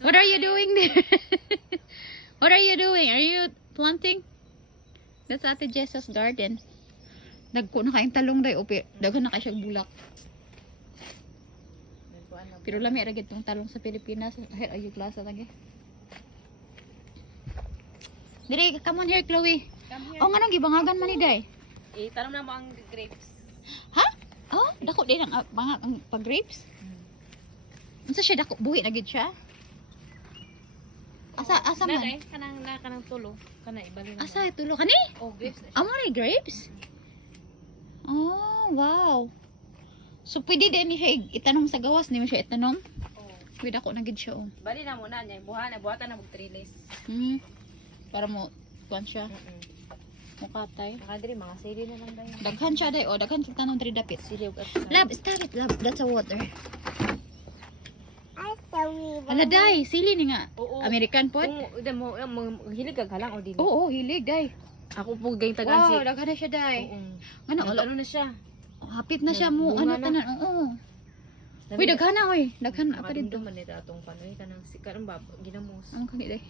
What are you doing there? What are you doing? Are you planting? That's Ate Jessa's garden. Dagko na kayong talong day. Daghan na kayo siyang bulak. Pero lami ra gid tong talong sa Pilipinas. Ayo klase lagi. Dire, come on here, Chloe. Oh, nga nang gibangagan man ni day. Tanong na mo ang grapes. Ha? Oh, dako din ang pag-grapes. Unsa siya dako buhi na gid siya? Asa man? Kanang tulo. Kana ibalik na. Asa tulo kani? Oh, grapes na siya. Amo ni grapes? Oh, wow. So pwede din siya itanom sa gawas, ni mo siya itanom? Oh. Pwede ako na gid siya oh. Bali na muna niya, buhatan na mag trellis. Para mo kuan siya. Mukatay. Nakadiri mga sili na lang dayon. Daghan siya day, oh, daghan sa tanom diri dapit. Sili ug Love, stop it, love. That's a water. Ala day, sili ni nga. American pot? mo hilig kag halang o dili. Oo, hilig day. Ako po gayng tagan Wow, daghan na siya day. Ano, Ano na siya? hapit na siya mo, ano tanan, oo. Uy, daghan na, uy. Daghan na pa dito. Makadumdum man nito atong panoy kanang ginamos. Ang kani day.